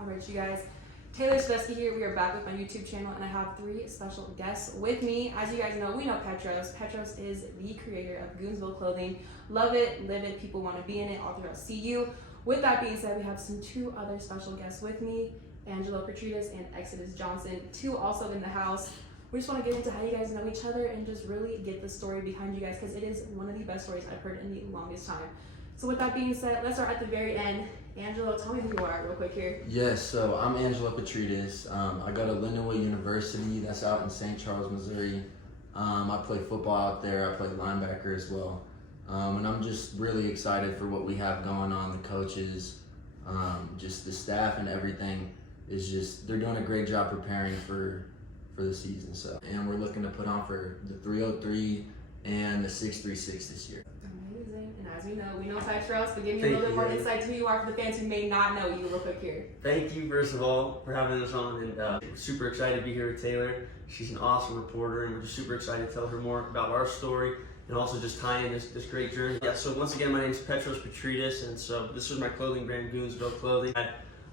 Alright, you guys. Taylor Svesky here. We are back with my YouTube channel, and I have 3 special guests with me. As you guys know, we know Petros. Petros is the creator of Goonville Clothing. Love it, live it, people want to be in it all throughout CU. With that being said, we have 2 other special guests with me, Angelo Petrides and Exodus Johnson, 2 also in the house. We just want to get into how you guys know each other and just really get the story behind you guys, because it is one of the best stories I've heard in the longest time. So with that being said, let's start at the very end. Angelo, tell me who you are real quick here. Yes, so I'm Angelo Petrides. I go to LINDENWOOD University, that's out in St. Charles, Missouri. I play football out there, I play linebacker as well. And I'm just really excited for what we have going on. The coaches, just the staff and everything is just, they're doing a great job preparing for the season. So, and we're looking to put on for the 303 and the 636 this year. Amazing. And as you know, we know Petros, but give me a little bit more insight to who you are for the fans who may not know you real quick here. Thank you, first of all, for having us on, and we're super excited to be here with Taylor. She's an awesome reporter, and we're just super excited to tell her more about our story and also just tie in this great journey. Yeah, so once again, my name is Petros Petrides, and so this is my clothing brand, Goonville Clothing.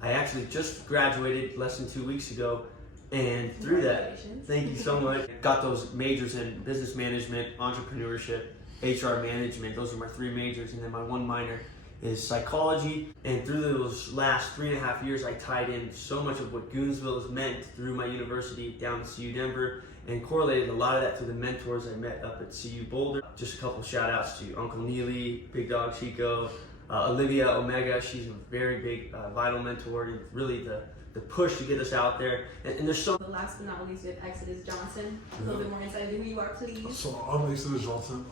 I actually just graduated less than 2 weeks ago, and through that, thank you so much, got those majors in business management, entrepreneurship, HR management. Those are my 3 majors, and then my 1 minor is psychology. And through those last 3.5 years, I tied in so much of what Goonville has meant through my university down at CU Denver, and correlated a lot of that to the mentors I met up at CU Boulder. Just a couple shout outs to Uncle Neely, BiggDoggChico, Olivia Omega. She's a very big vital mentor, and really the push to get us out there. And there's so. The last but not least, we have Exodus Johnson. A little bit more insight into who you are, please. So I'm Exodus Johnson.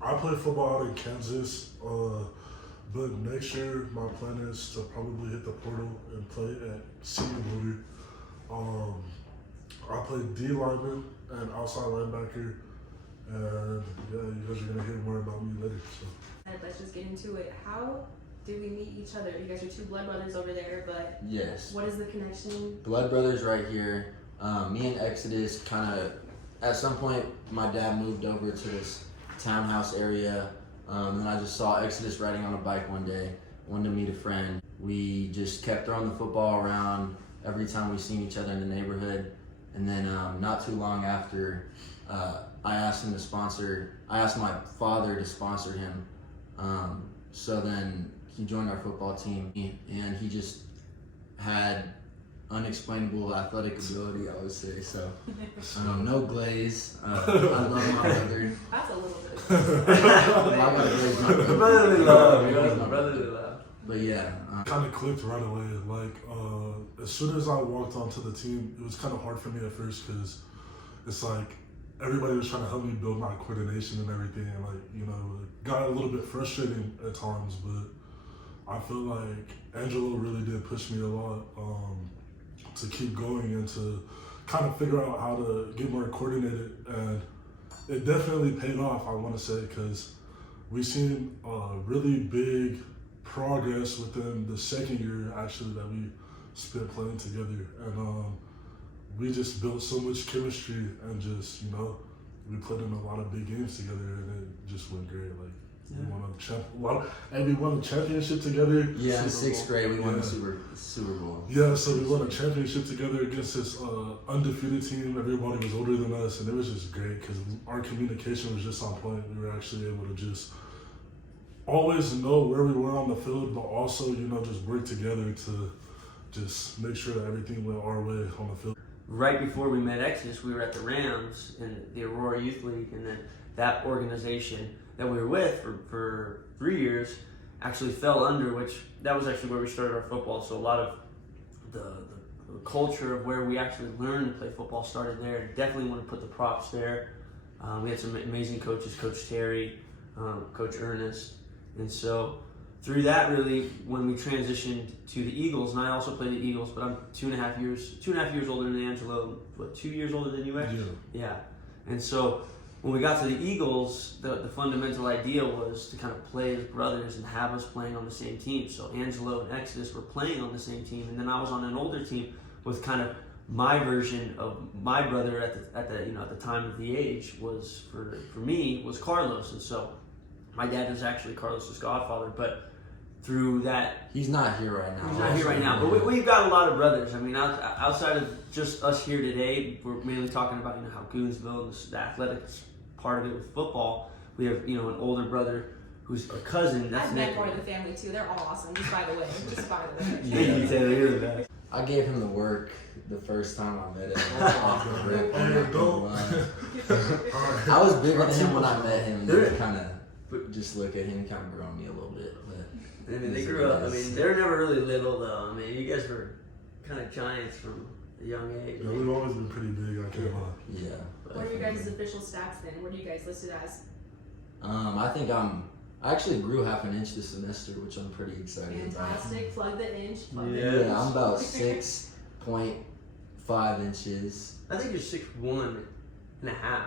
I play football out in Kansas, but next year my plan is to probably hit the portal and play at CU Boulder. I play D lineman and outside linebacker, and yeah, you guys are gonna hear more about me later. So. And let's just get into it. How did we meet each other? You guys are 2 blood brothers over there, but yes, what is the connection? Blood brothers right here. Me and Exodus kind of, at some point, my dad moved over to this townhouse area, and I just saw Exodus riding on a bike one day, wanted to meet a friend. We just kept throwing the football around every time we seen each other in the neighborhood, and then not too long after, I asked my father to sponsor him. So then he joined our football team, and he just had unexplainable athletic ability, I would say. So no glaze. I love my brother. That's a little bit. I got a glaze, my brother. Brotherly love, you know, brotherly love. But yeah, Kind of clicked right away. Like as soon as I walked onto the team, it was kind of hard for me at first, because it's like everybody was trying to help me build my coordination and everything, and like, you know, it got a little bit frustrating at times, but I feel like Angelo really did push me a lot to keep going and to kind of figure out how to get more coordinated, and it definitely paid off, I want to say, because we've seen really big progress within the second year actually that we spent playing together, and we just built so much chemistry, and just, you know, we played in a lot of big games together, and it just went great. Like, yeah. We won a championship together. Yeah, in 6th grade we won the Super Bowl. Yeah, so we won a championship together against this undefeated team. Everybody was older than us, and it was just great because our communication was just on point. We were actually able to just always know where we were on the field, but also, you know, just work together to just make sure that everything went our way on the field. Right before we met Exodus, we were at the Rams in the Aurora Youth League, and then that organization that we were with for 3 years actually fell under, which that was actually where we started our football. So a lot of the culture of where we actually learned to play football started there. Definitely want to put the props there. We had some amazing coaches, Coach Terry, Coach Ernest, and so through that, really, when we transitioned to the Eagles, and I also played the Eagles, but I'm 2.5 years older than Angelo. What, 2 years older than you, X? Yeah. And so when we got to the Eagles, the fundamental idea was to kind of play as brothers and have us playing on the same team. So Angelo and Exodus were playing on the same team, and then I was on an older team with kind of my version of my brother at the time of the age was for me was Carlos, and so my dad was actually Carlos's godfather. But through that. He's not here right now. He's not here right now, but we've got a lot of brothers. I mean, outside of just us here today, we're mainly talking about how Goonville and the athletics part of it with football. We have an older brother who's a cousin. That's I've met part of the family too. They're all awesome. Just by the way. Thank you, Taylor. You're the best. I gave him the work the first time I met him. Off the rip. I was bigger than him when I met him. They kind of just look at him, kind of grow on me a little bit. But I mean, they grew up. I mean, they're never really little though. I mean, you guys were kind of giants from a young age. Yeah, we've always been pretty big. I can't lie. Yeah. What are your guys' official stats then? What are you guys listed as? I think I actually grew half an inch this semester, which I'm pretty excited Fantastic. Plug the inch. Yeah, I'm about 6.5 inches. I think you're 6'1.5" now.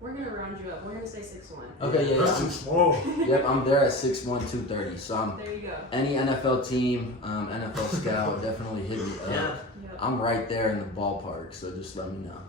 We're gonna round you up. We're gonna say 6'1". Okay, That's too small. Yep, I'm there at 6'1", 230. So I'm There you go. any NFL team, NFL scout, definitely hit me up. Yeah. Yep. I'm right there in the ballpark, so just let me know.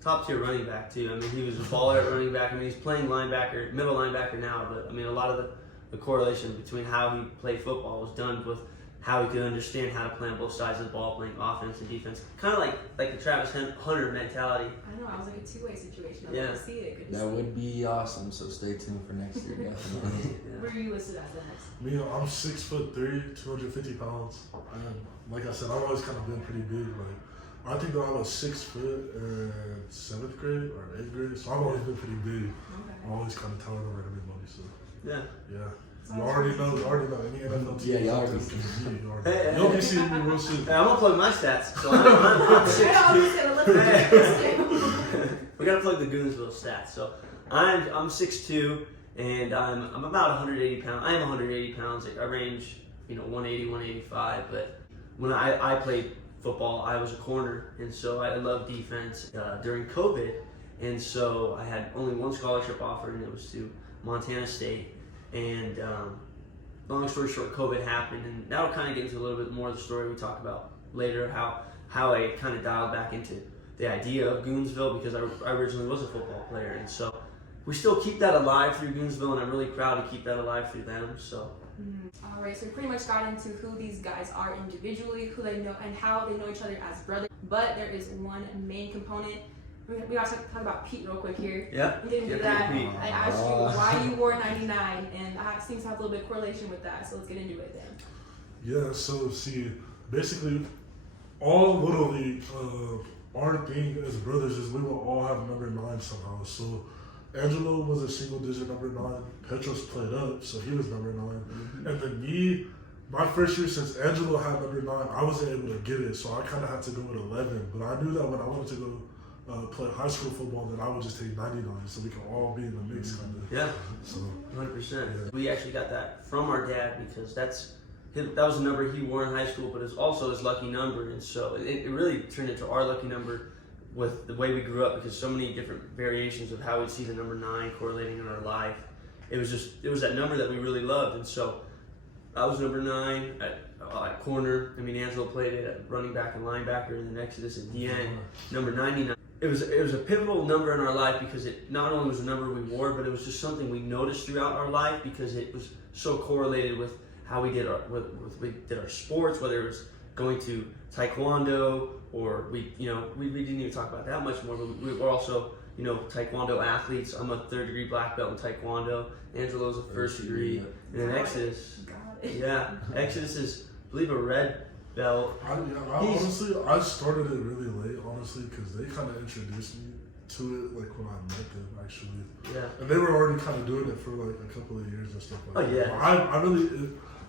Top tier running back too. I mean, he was a baller at running back. I mean, he's playing linebacker, middle linebacker now. But I mean, a lot of the correlation between how he played football was done with how he could understand how to play on both sides of the ball, playing offense and defense. Kind of like the Travis Hunter mentality. I know. I was like a two-way situation. I Yeah. love to see it. Good to That see. would be awesome. So stay tuned for next year, definitely. Where are you listed as the next? Me, I'm 6'3", 250 pounds. And like I said, I've always kind of been pretty big. Like I think that I was 6 foot in 7th grade or 8th grade, so I've always been pretty big. Okay. I'm always kind of towering over everybody. So Yeah. yeah. You already know any NFL team. Yeah, y'all already Hey, You'll be seeing me real soon. Hey, I'm gonna plug my stats. So I'm 6'2". Yeah, I was just gonna look at We gotta plug the Goonville stats. So I'm 6'2", and I'm about 180 pounds. I am 180 pounds. I range 180, 185. But when I played football, I was a corner, and so I love defense. During COVID, and so I had only one scholarship offer, and it was to Montana State. And long story short, COVID happened, and that'll kind of get into a little bit more of the story we talk about later, how I kind of dialed back into the idea of Goonville, because I originally was a football player, and so we still keep that alive through Goonville, and I'm really proud to keep that alive through them. So. All right, so we pretty much got into who these guys are individually, who they know, and how they know each other as brothers. But there is one main component. We gotta talk about Pete real quick here. Yep. We didn't do Yep, that. Pete. I asked you why you wore 99, and I seems to have a little bit of correlation with that. So let's get into it then. Yeah, so see, basically, all Little League, our thing as brothers is we will all have number 9 somehow. So Angelo was a single digit number 9. Petros played up, so he was number 9. And then me, my first year since Angelo had number 9, I wasn't able to get it, so I kind of had to go with 11. But I knew that when I wanted to go play high school football, then I would just take 99, so we can all be in the mix, kind of. Yeah. So 100%. Yeah. We actually got that from our dad, because that was a number he wore in high school, but it's also his lucky number, and so it really turned into our lucky number with the way we grew up, because so many different variations of how we'd see the number 9 correlating in our life. It was that number that we really loved, and so I was number 9 at corner. I mean, Angelo played it at running back and linebacker, and then Exodus at DN, number 99. It was a pivotal number in our life, because it not only was a number we wore, but it was just something we noticed throughout our life, because it was so correlated with how we did our sports, whether it was going to taekwondo, or we didn't even talk about that much more, but we were also taekwondo athletes. I'm a 3rd degree black belt in taekwondo. Angelo's a 1st degree, and then Exodus. Got it. Yeah, Exodus is, I believe, a red belt. Honestly, I started it really late, honestly, because they kind of introduced me to it, like, when I met them, actually. Yeah. And they were already kind of doing it for, like, a couple of years and stuff like that. Oh, yeah. I really,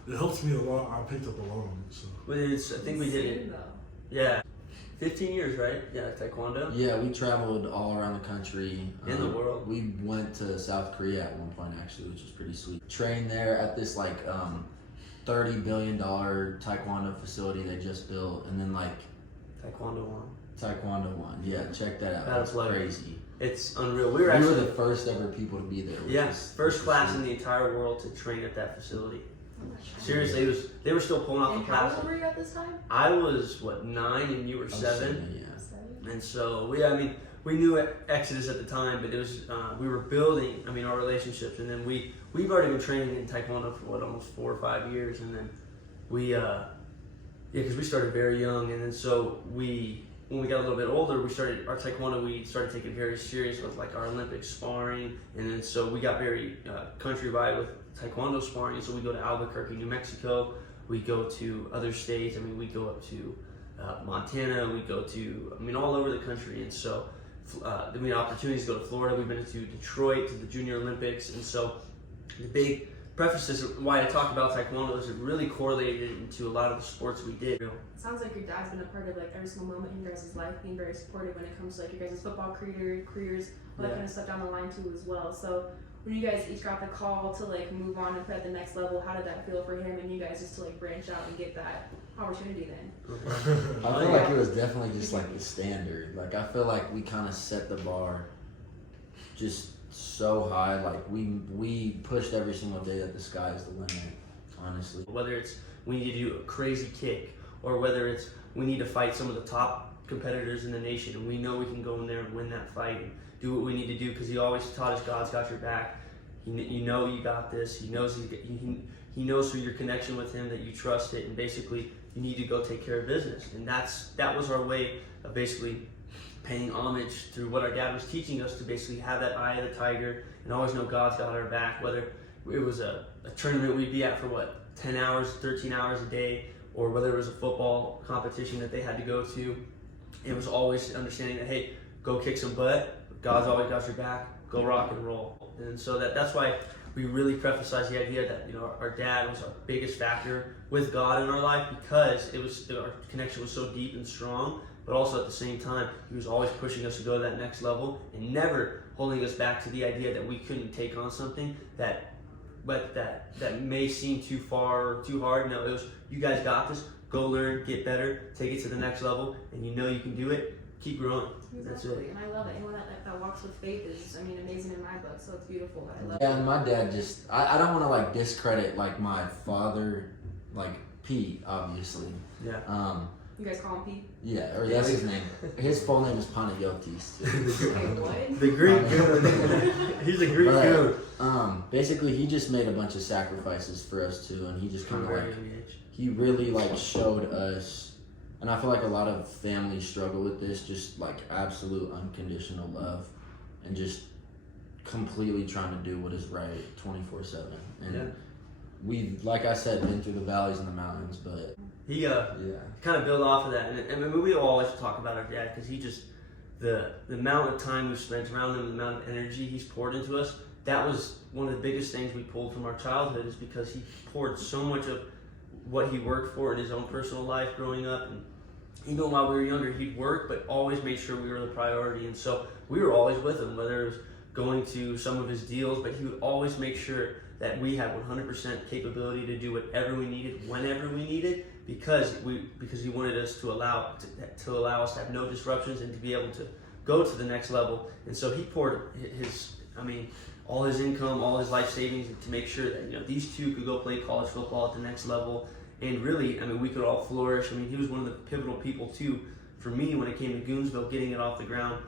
it helps me a lot. I picked up a lot on it, so. But I think we did it. Yeah. 15 years, right? Yeah, taekwondo. Yeah, we traveled all around the country. In the world. We went to South Korea at one point, actually, which was pretty sweet. Trained there at this $30 billion taekwondo facility they just built, and then Taekwondo one. Taekwondo one. Yeah, check that out. That's That's crazy. It's unreal. We We were were actually the first ever people to be there. first class in the entire world to train at that facility. Seriously, they were still pulling off the And how class. old were you at this time? I was 9 and you were 7. Yeah. And so we knew Exodus at the time, but it was we were building, our relationships, and then we've already been training in Taekwondo for almost 4 or 5 years, and then because we started very young, and then so when we got a little bit older, we started taking very serious with like our Olympic sparring, and then so we got very countrywide with Taekwondo sparring. So we go to Albuquerque, New Mexico. We go to other states. We go up to Montana. We go to all over the country, and so then we had opportunities to go to Florida. We've been to Detroit to the Junior Olympics, and so the big preface is why I talk about Taekwondo is it really correlated into a lot of the sports we did. It sounds like your dad's been a part of like every single moment in your guys' life, being very supportive when it comes to like your guys' football careers, all that kind of stuff down the line too as well. So when you guys each got the call to like move on and play at the next level, how did that feel for him and you guys just to like branch out and get that opportunity then? I feel like it was definitely just like the standard. Like I feel like we kind of set the bar just so high. Like we pushed every single day that the sky is the limit, honestly. Whether it's we need to do a crazy kick, or whether it's we need to fight some of the top competitors in the nation, and we know we can go in there and win that fight and do what we need to do, because he always taught us God's got your back. You know you got this. He knows he knows through your connection with him that you trust it, and basically you need to go take care of business. And that was our way of basically paying homage through what our dad was teaching us, to basically have that eye of the tiger and always know God's got our back, whether it was a tournament we'd be at for 10 hours, 13 hours a day, or whether it was a football competition that they had to go to. It was always understanding that, hey, go kick some butt, God's always got your back, go rock and roll. And so that's why we really emphasize the idea that our dad was our biggest factor with God in our life, because our connection was so deep and strong. But also at the same time, he was always pushing us to go to that next level, and never holding us back to the idea that we couldn't take on something that may seem too far or too hard. No, it was, you guys got this. Go learn, get better, take it to the next level, and you can do it. Keep growing. Exactly. That's it. And I love it. Anyone that walks with faith is, amazing in my book. So it's beautiful. I love Yeah, it. and my dad just, I don't want to discredit my father, Pete, obviously. Yeah. You guys call him Pete? Yeah, or that's his name. His full name is Panayotis. Wait, what? The Greek goon. He's a Greek goon. Basically, he just made a bunch of sacrifices for us too, and he just kind of he really showed us, and I feel like a lot of families struggle with this, just absolute unconditional love, and just completely trying to do what is right 24/7. And we've, like I said, been through the valleys and the mountains, but he kind of build off of that, and we always talk about our dad, because he just the amount of time we've spent around him, the amount of energy he's poured into us. That was one of the biggest things we pulled from our childhood, is because he poured so much of what he worked for in his own personal life growing up, and even while we were younger, he'd work, but always made sure we were the priority. And so we were always with him, whether it was going to some of his deals, but he would always make sure that we had 100% capability to do whatever we needed, whenever we needed, because he wanted us to allow us to have no disruptions and to be able to go to the next level. And so he poured all his income, all his life savings to make sure that these two could go play college football at the next level. And really, we could all flourish. He was one of the pivotal people too for me when it came to Goonville, getting it off the ground,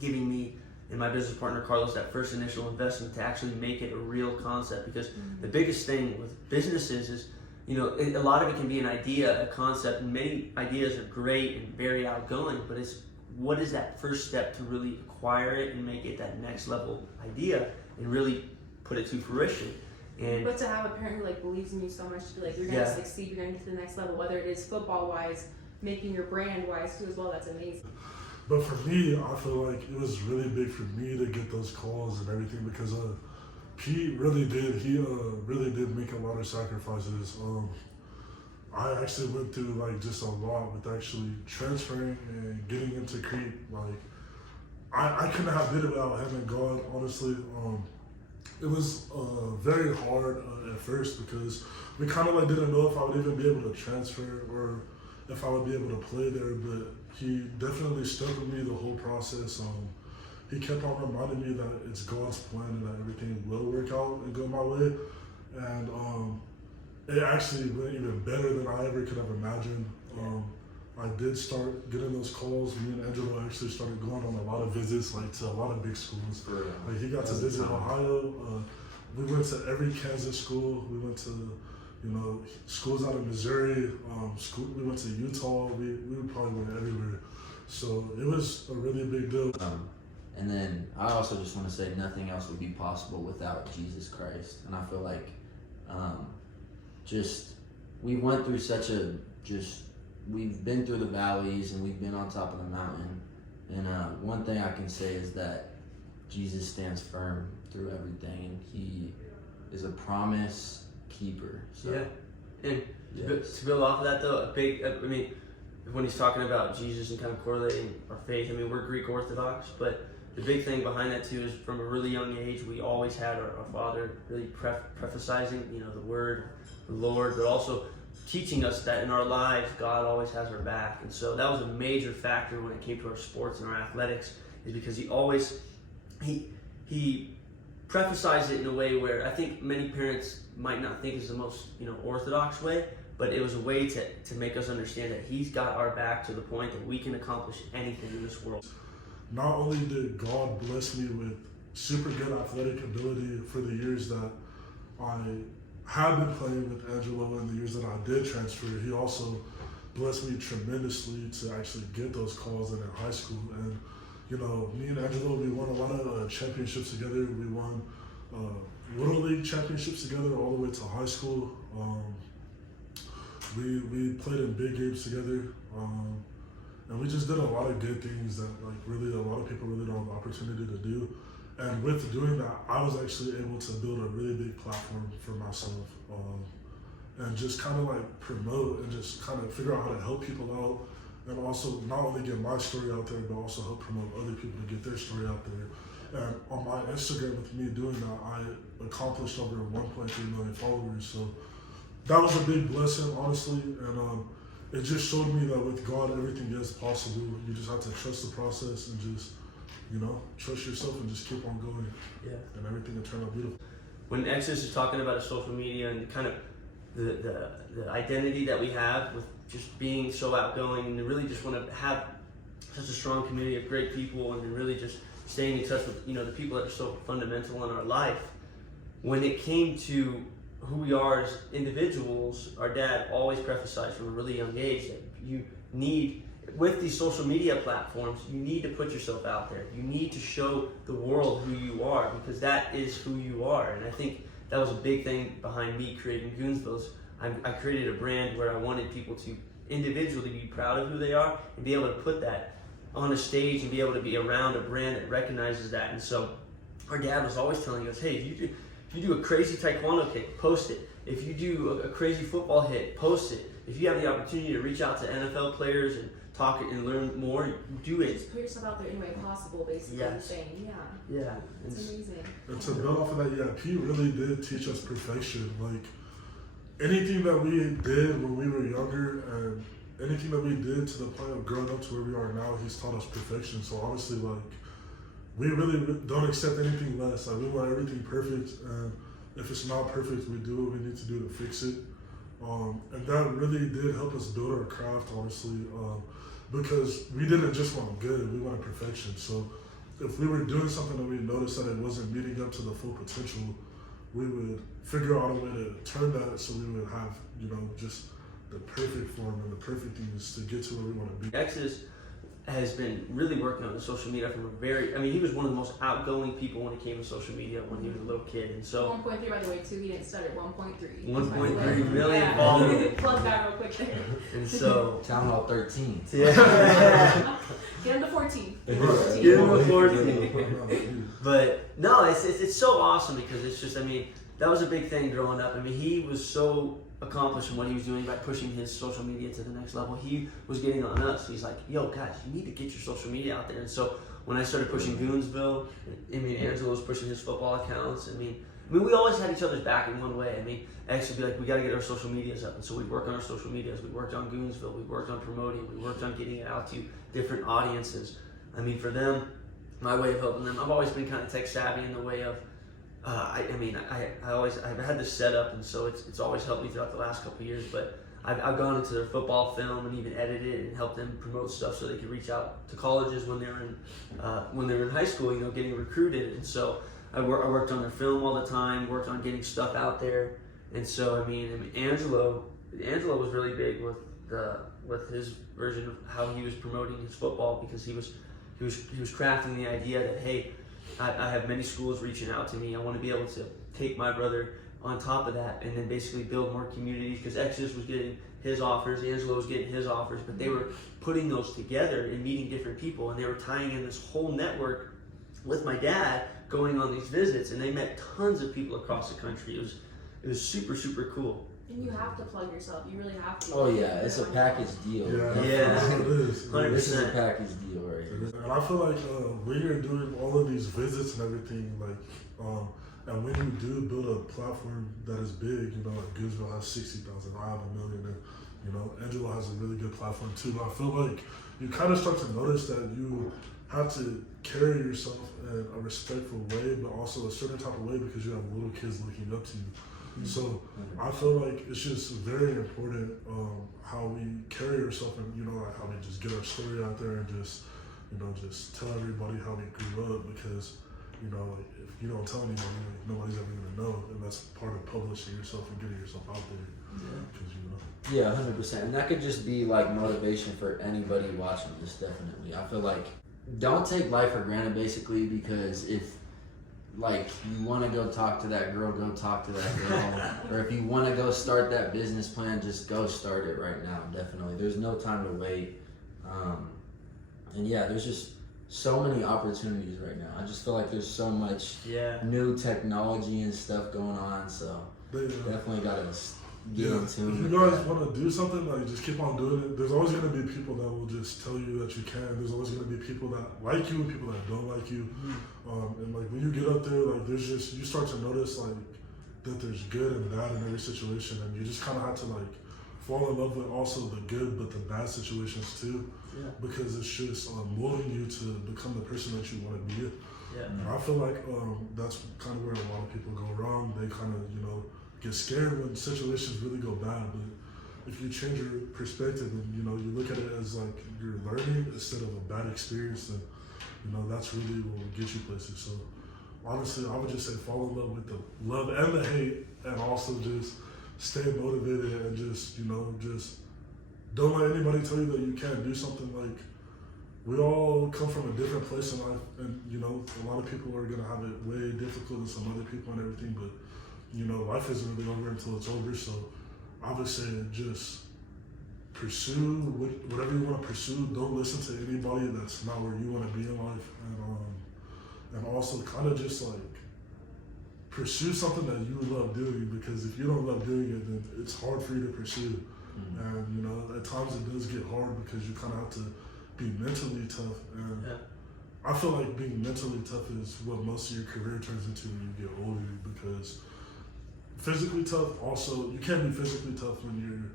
giving me and my business partner Carlos that first initial investment to actually make it a real concept. Because the biggest thing with businesses is, a lot of it can be an idea, a concept, and many ideas are great and very outgoing, but it's what is that first step to really acquire it and make it that next level idea and really put it to fruition. But to have a parent who believes in you so much to be you're gonna succeed, you're gonna get to the next level, whether it is football wise, making your brand wise too as well, that's amazing. But for me, I feel like it was really big for me to get those calls and everything, because Pete really did. He really did make a lot of sacrifices. I actually went through just a lot with actually transferring and getting into Crete. I couldn't have did it without him and God, honestly. It was very hard at first, because we kind of didn't know if I would even be able to transfer or if I would be able to play there, but he definitely stuck with me the whole process. He kept on reminding me that it's God's plan and that everything will work out and go my way. And it actually went even better than I ever could have imagined. I did start getting those calls. Me and Angelo actually started going on a lot of visits, like to a lot of big schools. Like he got to visit Ohio. We went to every Kansas school. We went to, schools out of Missouri. We went to Utah. We probably went everywhere. So it was a really big deal. And then I also just want to say nothing else would be possible without Jesus Christ. And I feel like we went through we've been through the valleys and we've been on top of the mountain. And one thing I can say is that Jesus stands firm through everything, and he is a promise keeper. So, yeah. And to build off of that though, when he's talking about Jesus and kind of correlating our faith, we're Greek Orthodox, but the big thing behind that too is from a really young age, we always had our Father really prophesizing, the Word, the Lord, but also teaching us that in our lives, God always has our back. And so that was a major factor when it came to our sports and our athletics, is because he prophesized it in a way where I think many parents might not think is the most, orthodox way, but it was a way to make us understand that he's got our back to the point that we can accomplish anything in this world. Not only did God bless me with super good athletic ability for the years that I have been playing with Angelo and the years that I did transfer, he also blessed me tremendously to actually get those calls in high school. And me and Angelo, we won a lot of championships together. We won Little League championships together all the way to high school. We played in big games together. And we just did a lot of good things that really a lot of people really don't have the opportunity to do. And with doing that, I was actually able to build a really big platform for myself, and just kind of promote and just kind of figure out how to help people out, and also not only get my story out there, but also help promote other people to get their story out there. And on my Instagram, with me doing that, I accomplished over 1.3 million followers. So that was a big blessing, honestly. And it just showed me that with God, everything is possible. You just have to trust the process and just, trust yourself and just keep on going. Yeah. And everything will turn out beautiful. When Exodus is talking about his social media and kind of the identity that we have with just being so outgoing and really just want to have such a strong community of great people and really just staying in touch with, the people that are so fundamental in our life. When it came to who we are as individuals, our dad always prophesied from a really young age that you need, with these social media platforms, you need to put yourself out there. You need to show the world who you are, because that is who you are. And I think that was a big thing behind me creating Goonville. I created a brand where I wanted people to individually be proud of who they are and be able to put that on a stage and be able to be around a brand that recognizes that. And so our dad was always telling us, hey, if you do a crazy taekwondo kick, post it. If you do a crazy football hit, post it. If you have the opportunity to reach out to NFL players and talk and learn more, do it. Just put yourself out there any way possible, basically. Yes. Saying, Yeah. It's amazing. And to build off of that, Pete really did teach us perfection. Anything that we did when we were younger and anything that we did to the point of growing up to where we are now, he's taught us perfection. So honestly, we really don't accept anything less. We want everything perfect, and if it's not perfect, we do what we need to do to fix it. And that really did help us build our craft, honestly, because we didn't just want good, we wanted perfection. So if we were doing something and we noticed that it wasn't meeting up to the full potential, we would figure out a way to turn that so we would have, just the perfect form and the perfect things to get to where we want to be. Exodus has been really working on the social media from he was one of the most outgoing people when it came to social media when he was a little kid. And so 1.3, by the way, too. He didn't start at 1.3. 1.3 million followers. Plug that real quick there. And so Town Hall 13. Yeah. Get him to 14. Get him to 14. But no, it's so awesome because it's just, that was a big thing growing up. He was so accomplished in what he was doing by pushing his social media to the next level. He was getting on us. He's like, yo, guys, you need to get your social media out there. And so when I started pushing Goonville, Angelo was pushing his football accounts. We always had each other's back in one way. X would be like, we got to get our social medias up. And so we worked on our social medias. We worked on Goonville. We worked on promoting. We worked on getting it out to different audiences. For them, my way of helping them, I've always been kind of tech savvy in the way of, I've had this set up, and so it's always helped me throughout the last couple of years. But I've gone into their football film and even edited it and helped them promote stuff so they could reach out to colleges when they were in high school, you know, getting recruited. And so I worked on their film all the time, worked on getting stuff out there. And so I mean Angelo was really big with his version of how he was promoting his football, because he was crafting the idea that, hey, I have many schools reaching out to me. I want to be able to take my brother on top of that and then basically build more communities, because Exodus was getting his offers, Angelo was getting his offers, but they were putting those together and meeting different people, and they were tying in this whole network with my dad going on these visits, and they met tons of people across the country. It was super, super cool. And you have to plug yourself. You really have to. Oh yeah, it's a package deal. Yeah, that's what it is. 100%. This is a package deal right here. And I feel like when you're doing all of these visits and everything, like, and when you do build a platform that is big, you know, like Goonville has 60,000, I have 1 million, and you know, Angelo has a really good platform too. But I feel like you kind of start to notice that you have to carry yourself in a respectful way, but also a certain type of way, because you have little kids looking up to you. So I feel like it's just very important how we carry ourselves, and you know, like how we just get our story out there and just, you know, just tell everybody how we grew up, because you know, like, if you don't tell anybody, like, nobody's ever gonna know, and that's part of publishing yourself and getting yourself out there. Because you know. Yeah, 100%, and that could just be like motivation for anybody watching this. Definitely, I feel like don't take life for granted, basically, because if like you want to go talk to that girl, go talk to that girl. Or if you want to go start that business plan, just go start it right now. Definitely, there's no time to wait. And yeah, there's just so many opportunities right now. I just feel like there's so much new technology and stuff going on. So definitely gotta get in tune. If you guys want to do something, like just keep on doing it. There's always gonna be people that will just tell you that you can. There's always gonna be people that like you and people that don't like you. And like when you get up there, like there's just, you start to notice like that there's good and bad in every situation, and you just kind of have to like fall in love with also the good but the bad situations too, because it's just molding you to become the person that you want to be. And I feel like that's kind of where a lot of people go wrong. They kind of, you know, get scared when situations really go bad. But if you change your perspective and, you know, you look at it as like you're learning instead of a bad experience, then, you know, that's really what will get you places. So honestly, I would just say fall in love with the love and the hate, and also just stay motivated and just, you know, just don't let anybody tell you that you can't do something. Like, we all come from a different place in life, and, you know, a lot of people are going to have it way difficult than some other people and everything, but, you know, life isn't really over until it's over. So I would say just pursue whatever you want to pursue. Don't listen to anybody that's not where you want to be in life. And also kind of just like pursue something that you love doing, because if you don't love doing it, then it's hard for you to pursue. And, you know, at times it does get hard because you kind of have to be mentally tough. And I feel like being mentally tough is what most of your career turns into when you get older, because physically tough, also, you can't be physically tough when you're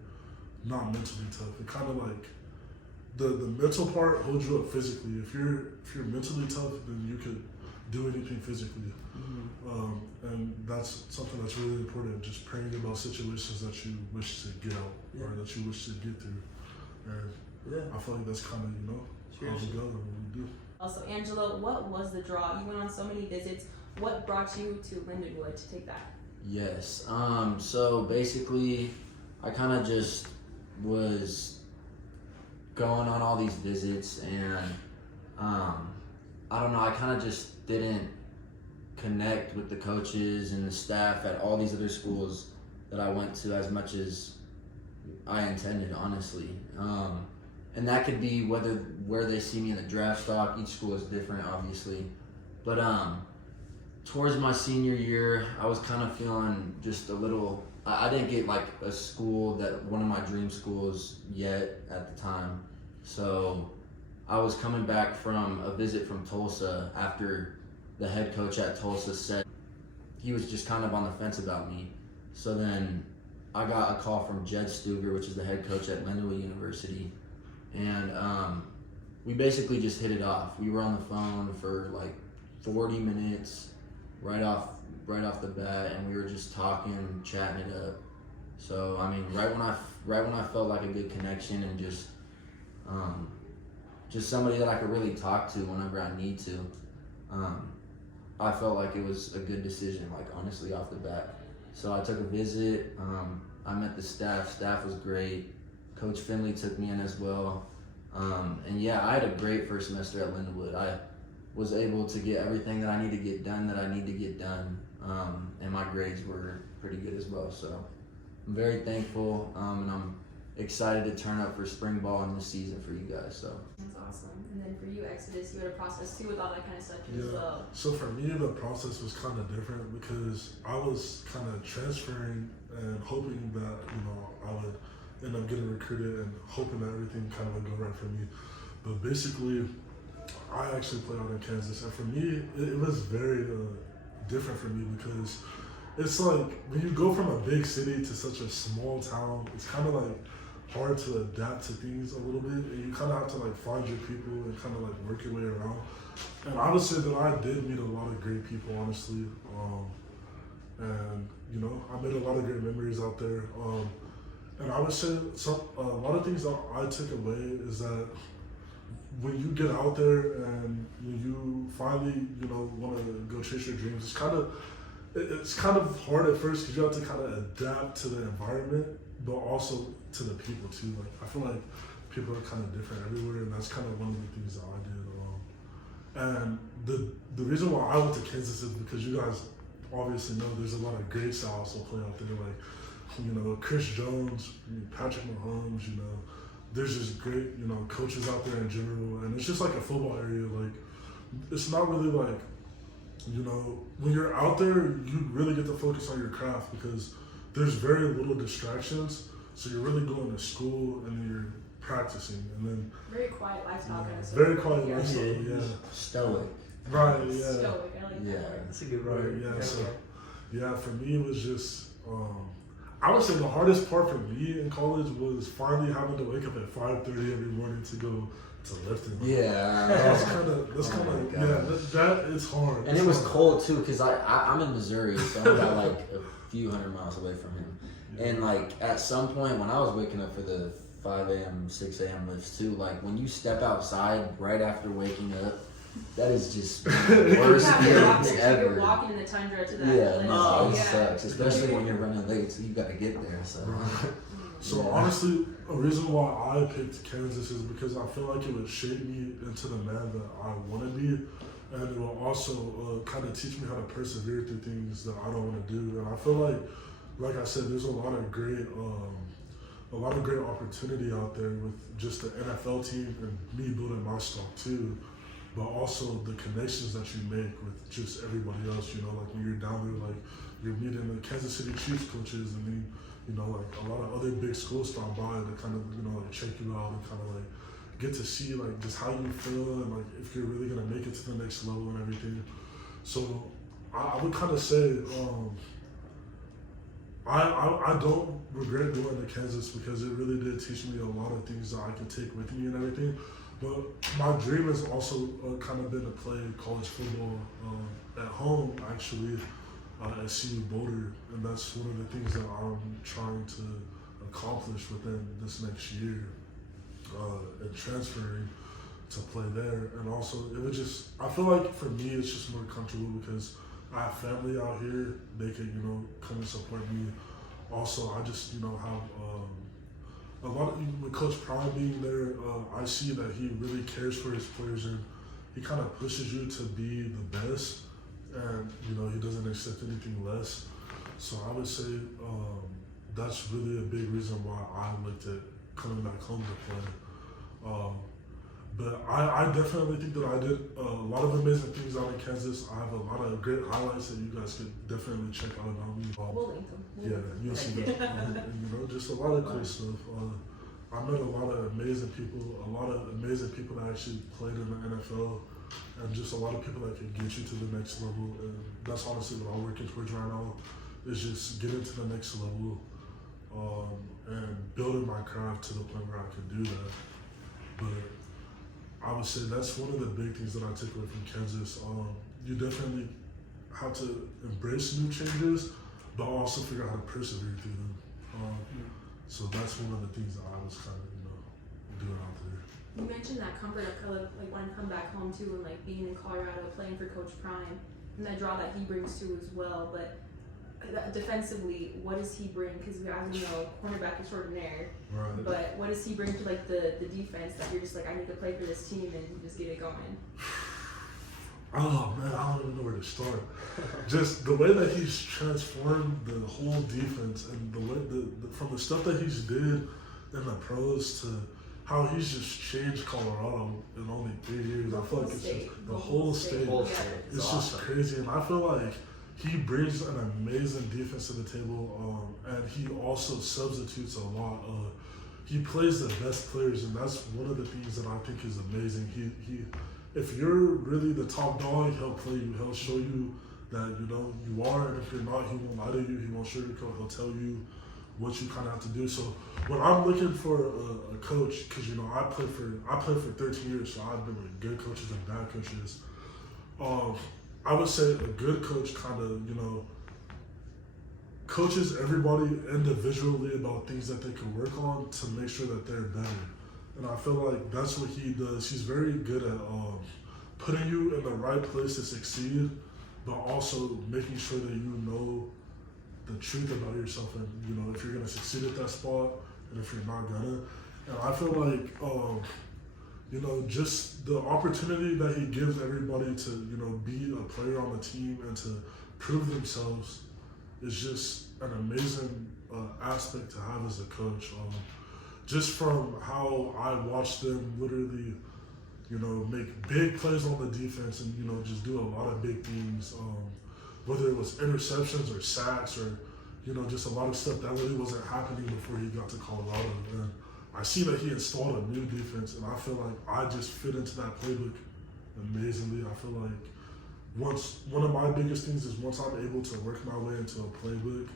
not mentally tough. It kind of like, the mental part holds you up physically. If you're mentally tough, then you could do anything physically. And that's something that's really important, just praying about situations that you wish to get out or that you wish to get through. And I feel like that's kind of, you know, how we go and what we do. Also, Angelo, what was the draw? You went on so many visits. What brought you to Lindenwood to take that? Yes. So basically, I kind of just was going on all these visits, and I don't know, I kind of just didn't connect with the coaches and the staff at all these other schools that I went to as much as I intended, honestly. And that could be where they see me in the draft stock. Each school is different, obviously. But towards my senior year, I was kind of feeling just a little, I didn't get like a school that one of my dream schools yet at the time. So I was coming back from a visit from Tulsa after the head coach at Tulsa said he was just kind of on the fence about me. So then I got a call from Jed Stuger, which is the head coach at LINDENWOOD University. And we basically just hit it off. We were on the phone for like 40 minutes right off the bat, and we were just talking, chatting it up. So I mean, right when I felt like a good connection and just somebody that I could really talk to whenever I need to, I felt like it was a good decision, like honestly off the bat. So I took a visit. I met the staff. Staff was great. Coach Finley took me in as well. And yeah, I had a great first semester at Lindenwood. I was able to get everything that I need to get done and my grades were pretty good as well. So I'm very thankful, and I'm excited to turn up for spring ball in this season for you guys. So that's awesome. And then for you, Exodus, you had a process too with all that kind of stuff too as well. So for me, the process was kind of different because I was kind of transferring and hoping that I would end up getting recruited and hoping that everything kind of would go right for me. But basically, I actually played out in Kansas, and for me, it was very different for me because it's like when you go from a big city to such a small town, it's kind of like hard to adapt to things a little bit, and you kind of have to like find your people and kind of like work your way around. And I would say that I did meet a lot of great people, honestly, and I made a lot of great memories out there. And I would say a lot of things that I took away is that when you get out there and when you finally want to go chase your dreams, it's kind of hard at first because you have to kind of adapt to the environment, but also to the people too. Like I feel like people are kind of different everywhere, and that's kind of one of the things that I did. And the reason why I went to Kansas is because you guys obviously know there's a lot of great styles that play out there, like Chris Jones, Patrick Mahomes. There's just great coaches out there in general, and it's just like a football area. Like it's not really like when you're out there, you really get to focus on your craft because there's very little distractions. So you're really going to school and then you're practicing, and then very quiet lifestyle kind of stuff. Very quiet lifestyle, yeah. Stoic. Right, yeah. Stoic, I like that. That's a good Right, word. yeah. So yeah, for me it was just I would say the hardest part for me in college was finally having to wake up at 5:30 every morning to go to lifting. Yeah, that's kind of that is hard. And it was cold too, cause I'm in Missouri, so I'm about like a few hundred miles away from him. Yeah. And like at some point when I was waking up for the 5 a.m., 6 a.m. lifts too, like when you step outside right after waking up, that is just the worst feelings ever. You're walking in the tundra to that. Yeah, it sucks, especially when you're running late, so you gotta get there. So honestly, a reason why I picked Kansas is because I feel like it would shape me into the man that I want to be, and it will also kind of teach me how to persevere through things that I don't want to do. And I feel like I said, there's a lot of great opportunity out there with just the NFL team and me building my stock too, but also the connections that you make with just everybody else. Like when you're down there, like you're meeting the Kansas City Chiefs coaches, and then like a lot of other big schools stop by to kind of like check you out and kind of like get to see like just how you feel and like if you're really gonna make it to the next level and everything. So I would kind of say I don't regret going to Kansas because it really did teach me a lot of things that I can take with me and everything. But my dream has also kind of been to play college football at home, actually, at CU Boulder. And that's one of the things that I'm trying to accomplish within this next year, and transferring to play there. And also, I feel like for me, it's just more comfortable because I have family out here. They can, come and support me. Also, I just, have a lot of, with Coach Prime being there, I see that he really cares for his players and he kind of pushes you to be the best, and he doesn't accept anything less. So I would say that's really a big reason why I looked at coming back home to play. But I definitely think that I did a lot of amazing things out in Kansas. I have a lot of great highlights that you guys could definitely check out about me. We'll link them. Yeah, you'll see that. Just a lot of cool stuff. I met a lot of amazing people that actually played in the NFL, and just a lot of people that could get you to the next level. And that's honestly what I'm working towards right now, is just getting to the next level, and building my craft to the point where I can do that. But I would say that's one of the big things that I take away from Kansas. You definitely have to embrace new changes, but also figure out how to persevere through them. So that's one of the things that I was kind of, doing out there. You mentioned that comfort of like wanting to come back home too, and like being in Colorado, playing for Coach Prime, and that draw that he brings too as well. But defensively, what does he bring? Because as you know, cornerback extraordinaire. Right. But what does he bring to like the defense that you're just like, I need to play for this team and just get it going? Oh man, I don't even know where to start. Just the way that he's transformed the whole defense, and the way from the stuff that he's did in the pros to how he's just changed Colorado in only 3 years. I feel like it's just the whole state. It's just crazy, and I feel like he brings an amazing defense to the table, and he also substitutes a lot. He plays the best players, and that's one of the things that I think is amazing. He if you're really the top dog, he'll play you. He'll show you that you are, and if you're not, he won't lie to you. He won't sugarcoat. He'll tell you what you kind of have to do. So when I'm looking for a coach, because I played for 13 years, so I've been with good coaches and bad coaches. I would say a good coach kind of coaches everybody individually about things that they can work on to make sure that they're better. And I feel like that's what he does. He's very good at putting you in the right place to succeed, but also making sure that you know the truth about yourself, and if you're gonna succeed at that spot and if you're not gonna. And I feel like just the opportunity that he gives everybody to be a player on the team and to prove themselves is just an amazing aspect to have as a coach. Just from how I watched them literally make big plays on the defense and just do a lot of big things, whether it was interceptions or sacks or just a lot of stuff that really wasn't happening before he got to Colorado. And I see that he installed a new defense, and I feel like I just fit into that playbook amazingly. I feel like one of my biggest things is once I'm able to work my way into a playbook,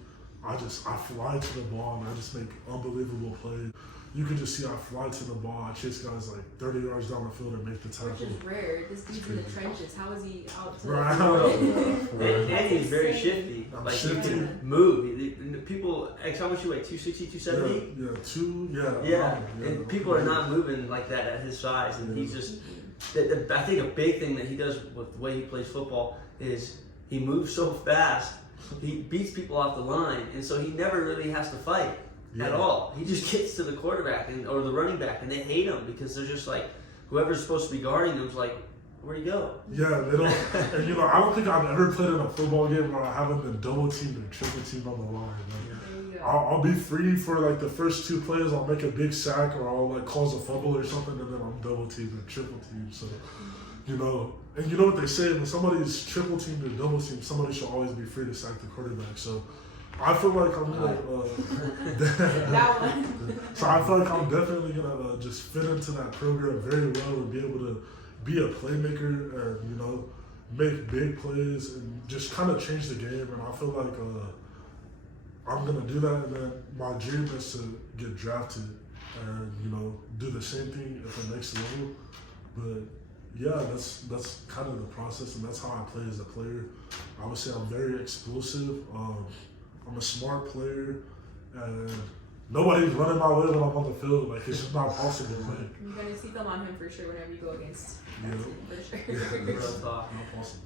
I fly to the ball and I just make unbelievable plays. You can just see I fly to the ball. I chase guys like 30 yards down the field and make the tackle. Which is rare. This dude's in the trenches. How is he out to? Right. And he's very shifty. Shifty. He can move. People, how much you weigh? 260, 270? Yeah. And people are not moving like that at his size. And he's just, I think a big thing that he does with the way he plays football is he moves so fast. He beats people off the line. And so he never really has to fight. At all. He just gets to the quarterback or the running back, and they hate him because they're just like, whoever's supposed to be guarding them's like, where'd he go? Yeah, they don't. And I don't think I've ever played in a football game where I haven't been double teamed or triple teamed on the line. Like, I'll be free for like the first 2 plays. I'll make a big sack or I'll like cause a fumble or something, and then I'm double teamed or triple teamed. So, and you know what they say, when somebody's triple teamed or double teamed, somebody should always be free to sack the quarterback. So I feel like I'm gonna. So I feel like I'm definitely gonna just fit into that program very well and be able to be a playmaker and make big plays and just kind of change the game. And I feel like I'm gonna do that. And then my dream is to get drafted and do the same thing at the next level. But yeah, that's kind of the process, and that's how I play as a player. I would say I'm very explosive. I'm a smart player, and nobody's running my way when I'm on the field. Like, it's just not possible. Like, you're gonna see them on him for sure whenever you go against that team, for sure. Not possible.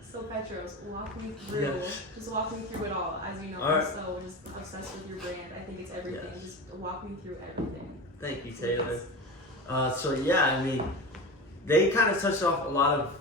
So Petros, walk me through. Just walk me through it all. As you know, I'm so just obsessed with your brand. I think it's everything. Just walk me through everything. Thank you, Taylor. They kind of touched off a lot of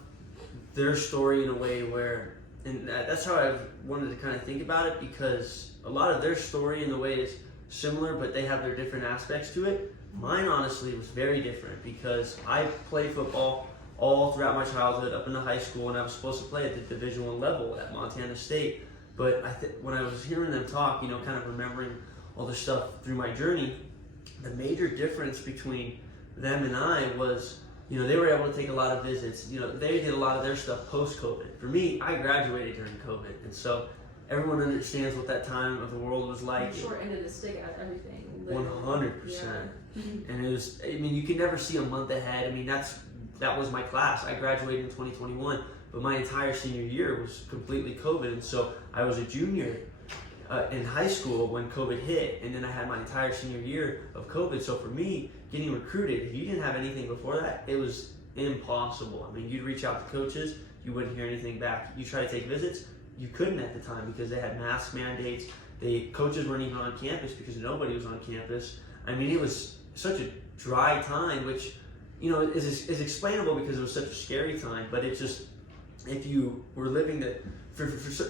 their story in a way where. And that's how I wanted to kind of think about it, because a lot of their story in the way is similar, but they have their different aspects to it. Mine, honestly, was very different because I played football all throughout my childhood up into high school, and I was supposed to play at the Division I level at Montana State. But when I was hearing them talk, kind of remembering all the stuff through my journey, the major difference between them and I was they were able to take a lot of visits. They did a lot of their stuff post-COVID. For me, I graduated during COVID, and so everyone understands what that time of the world was like. Short end of the stick out of everything. 100%. And it was. You can never see a month ahead. That was my class. I graduated in 2021, but my entire senior year was completely COVID, and so I was a junior in high school when COVID hit, and then I had my entire senior year of COVID. So for me, getting recruited, if you didn't have anything before that, it was impossible. I mean, you'd reach out to coaches, you wouldn't hear anything back. You try to take visits, you couldn't at the time because they had mask mandates. Coaches weren't even on campus because nobody was on campus. I mean, it was such a dry time, which, you know, is explainable because it was such a scary time. But it's just, if you were living the,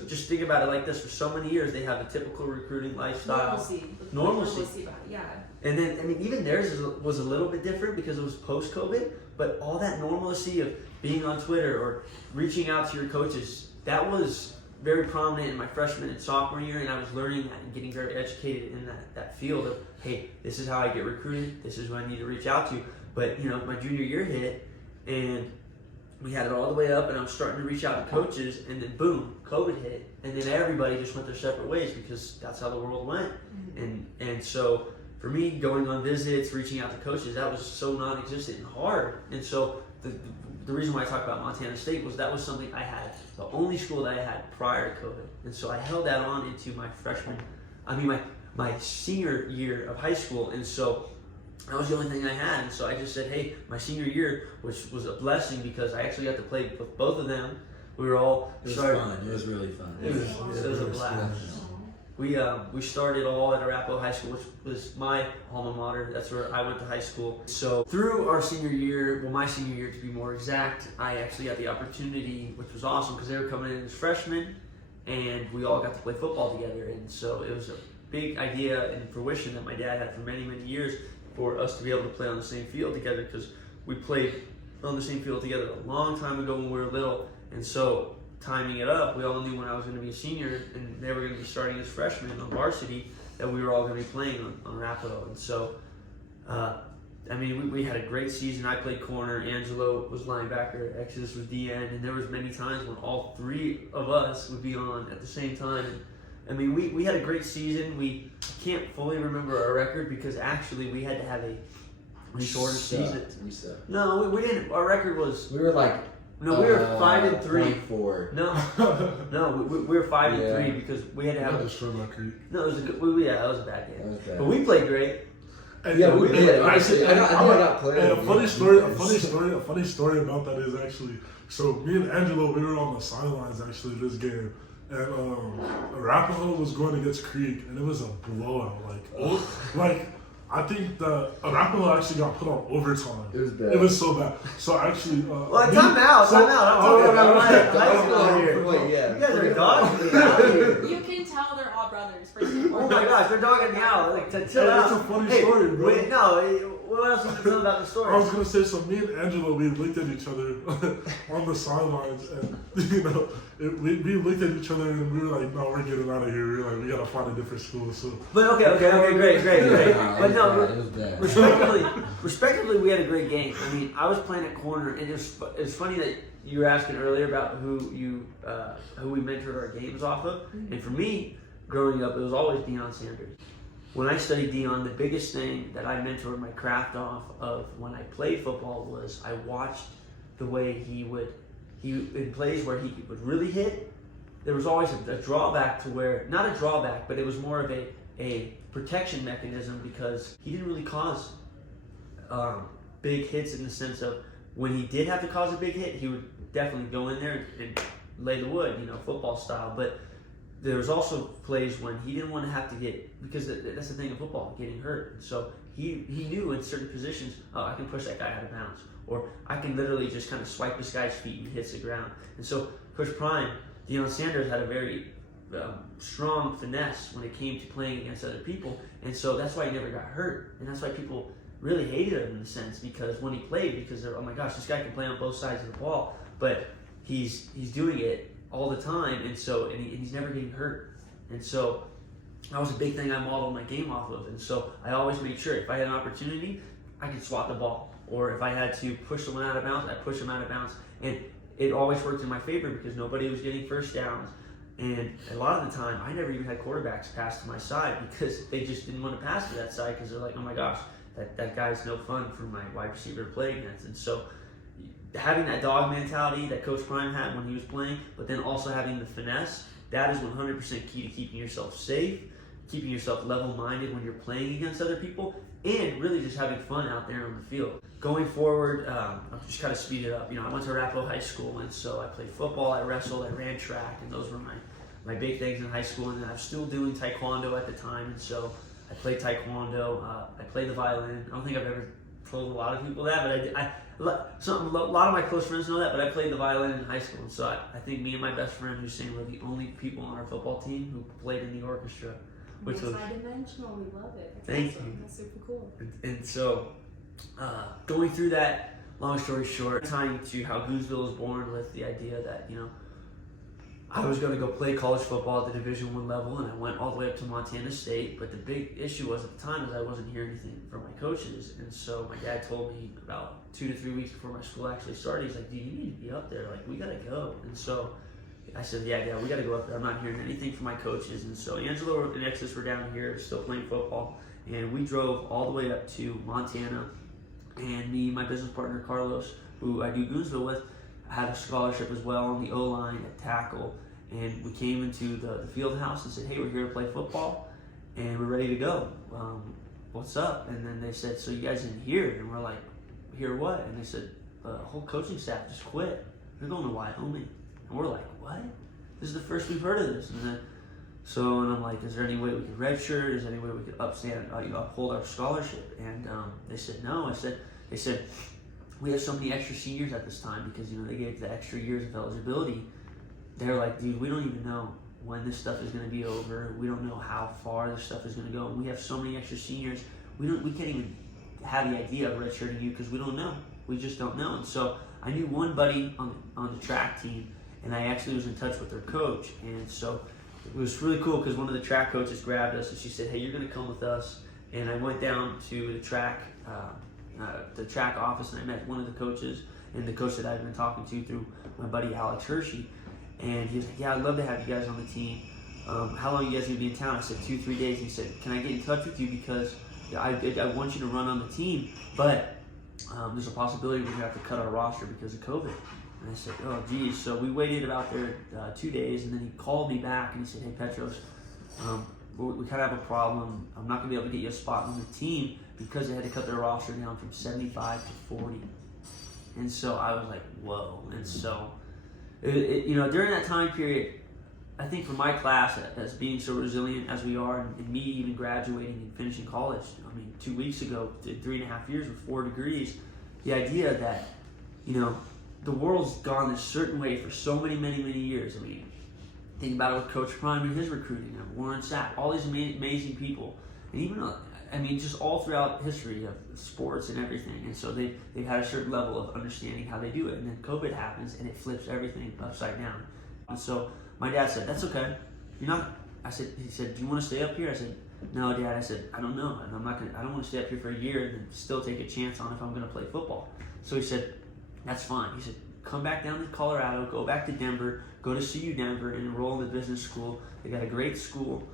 just think about it like this: for so many years, they have a typical recruiting lifestyle, normalcy about it, yeah. And then, I mean, even theirs was a little bit different because it was post-COVID. But all that normalcy of being on Twitter or reaching out to your coaches, that was very prominent in my freshman and sophomore year, and I was learning that and getting very educated in that field of, hey, this is how I get recruited, this is who I need to reach out to. But, you know, my junior year hit, and we had it all the way up, and I was starting to reach out to coaches, and then boom, COVID hit, and then everybody just went their separate ways because that's how the world went. And so for me, going on visits, reaching out to coaches, that was so non-existent and hard. And so the reason why I talk about Montana State was that was something I had, the only school that I had prior to COVID. And so I held that on into my senior year of high school. And so that was the only thing I had. And so I just said, hey, my senior year, which was a blessing because I actually got to play with both of them. We were all It was fun. It was really fun. It was a blast. We started all at Arapahoe High School, which was my alma mater. That's where I went to high school. So through our senior year, well, my senior year to be more exact, I actually got the opportunity, which was awesome because they were coming in as freshmen, and we all got to play football together. And so it was a big idea and fruition that my dad had for many, many years for us to be able to play on the same field together, because we played on the same field together a long time ago when we were little. And so timing it up, we all knew when I was going to be a senior and they were going to be starting as freshmen on varsity that we were all going to be playing on Arapahoe. And so, I mean, we had a great season. I played corner, Angelo was linebacker, Exodus was DN, and there was many times when all three of us would be on at the same time. And, I mean, we had a great season. We can't fully remember our record because actually we had to have a shorter season. We sucked. No, we didn't. Our record was... We were like... No, we were 5-3. 4. No, we were 5-3 because we had to have. No, it was a good. Yeah, that was a bad game. But we played great. Yeah, we did. Honestly, I got played. A funny story about that is actually, so me and Angelo, we were on the sidelines actually this game, and Arapahoe was going against Creek, and it was a blowout. Like I think the Arapahoe actually got put on overtime. It was bad. It was so bad. So actually, time out. I'm talking about my high school here. Yeah. You guys are dogging me out. You can tell they're all brothers. Oh my gosh, they're dogging me out. Like, chill out. It's a funny story, bro. Wait, no, what else you can tell about the story? I was gonna say, so me and Angelo, we looked at each other on the sidelines, and you know, we looked at each other and we were like, no, we're getting out of here. We were like, we gotta find a different school. So, but okay, great. But no, it was bad. respectively, we had a great game. I mean, I was playing at corner, and it's funny that you were asking earlier about who we mentored our games off of. And for me, growing up, it was always Deion Sanders. When I studied Deion, the biggest thing that I mentored my craft off of when I played football was I watched the way he in plays where he would really hit, there was always a drawback to where, not a drawback, but it was more of a protection mechanism because he didn't really cause big hits in the sense of when he did have to cause a big hit, he would definitely go in there and lay the wood, you know, football style. But there was also plays when he didn't want to have to get, because that's the thing in football, getting hurt. So he knew in certain positions, oh, I can push that guy out of bounds, or I can literally just kind of swipe this guy's feet and he hits the ground. And so Coach Prime, Deion Sanders, had a very strong finesse when it came to playing against other people, and so that's why he never got hurt, and that's why people really hated him in a sense, because when he played, because they're, oh my gosh, this guy can play on both sides of the ball, but he's doing it all the time, and so he's never getting hurt. And so that was a big thing I modeled my game off of. And so I always made sure if I had an opportunity, I could swat the ball, or if I had to push someone out of bounds, I push them out of bounds. And it always worked in my favor because nobody was getting first downs, and a lot of the time I never even had quarterbacks pass to my side because they just didn't want to pass to that side because they're like, oh my gosh, that guy's no fun for my wide receiver to play against. And so having that dog mentality that Coach Prime had when he was playing, but then also having the finesse that is 100% key to keeping yourself safe, keeping yourself level-minded when you're playing against other people, and really just having fun out there on the field. Going forward, I'll just kind of speed it up. I went to Arapahoe High School, and so I played football, I wrestled, I ran track, and those were my big things in high school. And then I was still doing taekwondo at the time, and so I played taekwondo. I played the violin. I don't think I've ever told a lot of people that, but a lot of my close friends know that, but I played the violin in high school. And so I think me and my best friend Hussein were the only people on our football team who played in the orchestra. Which was multi-dimensional. We love it. Thank you. That's super cool. And so, going through that, long story short, tying to how Goonville was born with the idea that, I was going to go play college football at the Division I level, and I went all the way up to Montana State. But the big issue was at the time is I wasn't hearing anything from my coaches. And so my dad told me about 2 to 3 weeks before my school actually started, he's like, dude, you need to be up there. Like, we got to go. And so I said, yeah, we got to go up there. I'm not hearing anything from my coaches. And so Angelo and Exodus were down here still playing football. And we drove all the way up to Montana. And me and my business partner, Carlos, who I do Goonville with, had a scholarship as well on the O-line at tackle. And we came into the field house and said, hey, we're here to play football. And we're ready to go. What's up? And then they said, so you guys in here? And we're like, here what? And they said, the whole coaching staff just quit. They're going to Wyoming. And we're like, what? This is the first we've heard of this. And I'm like, is there any way we could redshirt? Is there any way we could uphold our scholarship? And they said no. They said we have so many extra seniors at this time because they gave the extra years of eligibility. They're like, dude, we don't even know when this stuff is going to be over. We don't know how far this stuff is going to go. And we have so many extra seniors. We can't even have the idea of redshirting you because we don't know. We just don't know. And so I knew one buddy on the track team, and I actually was in touch with their coach. And so it was really cool because one of the track coaches grabbed us and she said, hey, you're going to come with us. And I went down to the track office, and I met one of the coaches and the coach that I've been talking to through my buddy Alex Hershey. And he was like, yeah, I'd love to have you guys on the team. How long are you guys going to be in town? I said 2-3 days. He said, can I get in touch with you because I want you to run on the team, but there's a possibility we're going to have to cut our roster because of COVID. And I said, oh, geez. So we waited about there 2 days, and then he called me back, and he said, hey, Petros, we kind of have a problem. I'm not going to be able to get you a spot on the team because they had to cut their roster down from 75 to 40. And so I was like, whoa. And so, during that time period, I think for my class, as being so resilient as we are, and me even graduating and finishing college, 2 weeks ago, did 3.5 years with 4 degrees, the idea that, the world's gone this certain way for so many years. Think about it with Coach Prime and his recruiting, and Warren Sapp, all these amazing people, and even just all throughout history of sports and everything. And so they've had a certain level of understanding how they do it. And then COVID happens and it flips everything upside down. And so my dad said, that's okay. He said, do you want to stay up here? I said, no, Dad. I said, I don't know. And I don't want to stay up here for a year and then still take a chance on if I'm going to play football. So he said, that's fine. He said, come back down to Colorado, go back to Denver, go to CU Denver and enroll in the business school. They got a great school.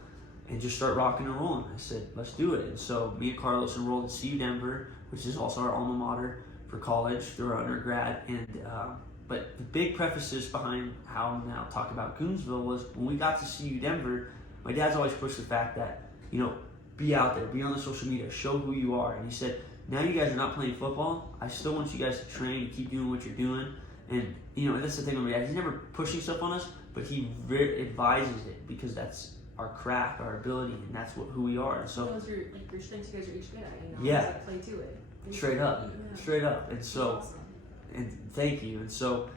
And just start rocking and rolling. I said, let's do it. And so me and Carlos enrolled at CU Denver, which is also our alma mater for college through our undergrad. And but the big prefaces behind how I'm now talking about Goonville was when we got to CU Denver, my dad's always pushed the fact that, be out there, be on the social media, show who you are. And he said, now you guys are not playing football. I still want you guys to train and keep doing what you're doing. And, that's the thing with my dad. He's never pushing stuff on us, but he advises it because that's our craft, our ability, and that's who we are. And so those are your strengths you guys are each good at. Yeah. Play to it. Straight up. And so, awesome. And thank you. And so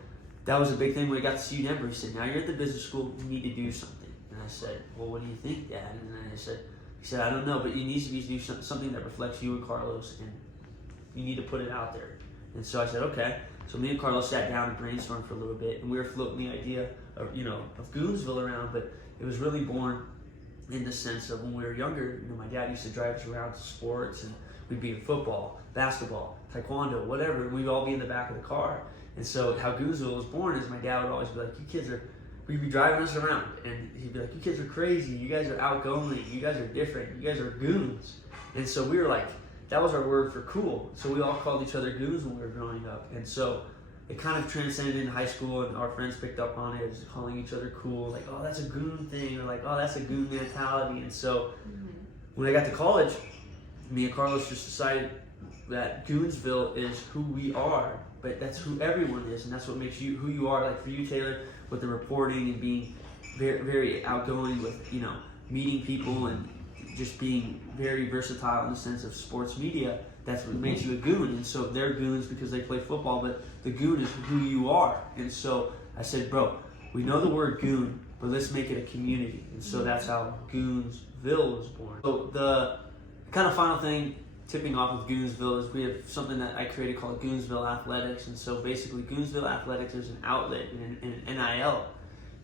that was a big thing when we got to CU Denver. He said, now you're at the business school, you need to do something. And I said, well, what do you think, Dad? And then he said, I don't know, but it needs to be something that reflects you and Carlos, and you need to put it out there. And so I said, okay. So me and Carlos sat down and brainstormed for a little bit, and we were floating the idea of Goonville around, but it was really born in the sense of when we were younger, my dad used to drive us around to sports, and we'd be in football, basketball, taekwondo, whatever, and we'd all be in the back of the car. And so how Goonville was born is my dad would always be like, we'd be driving us around, and he'd be like, you kids are crazy, you guys are outgoing, you guys are different, you guys are goons. And so we were like, that was our word for cool. So we all called each other goons when we were growing up. And so it kind of transcended in high school, and our friends picked up on it, just calling each other cool, like, oh, that's a goon thing, or like, oh, that's a goon mentality. And so when I got to college, me and Carlos just decided that Goonsville is who we are, but that's who everyone is, and that's what makes you who you are. Like for you, Taylor, with the reporting and being very, very outgoing with, you know, meeting people and just being very versatile in the sense of sports media, that's what makes you a goon. And so they're goons because they play football, but the goon is who you are. And so I said, bro, we know the word goon, but let's make it a community. And so that's how Goonsville was born. So the kind of final thing, tipping off of Goonsville, is we have something that I created called Goonsville Athletics. And so basically Goonsville Athletics is an outlet in an NIL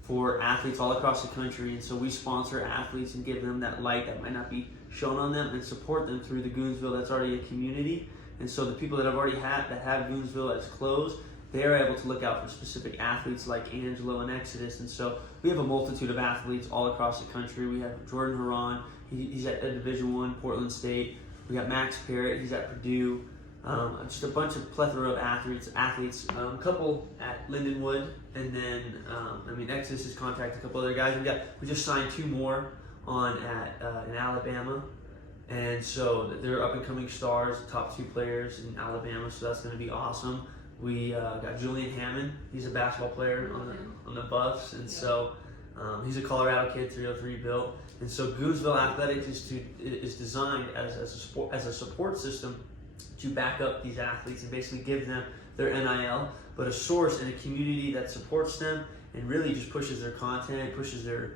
for athletes all across the country. And so we sponsor athletes and give them that light that might not be shown on them and support them through the Goonsville that's already a community. And so the people that have already have Goonsville as closed, they are able to look out for specific athletes like Angelo and Exodus. And so we have a multitude of athletes all across the country. We have Jordan Haran, he's at Division I, Portland State. We got Max Parrott, he's at Purdue. Just a bunch of plethora of athletes, a couple at Lindenwood, and then Exodus has contacted a couple other guys. We just signed 2 more on in Alabama, and so they're up and coming stars, top 2 players in Alabama. So that's going to be awesome. We got Julian Hammond, he's a basketball player on the Buffs, and so he's a Colorado kid, 303 built. And so Goonsville Athletics is designed as a support system to back up these athletes and basically give them their NIL, but a source and a community that supports them and really just pushes their content, pushes their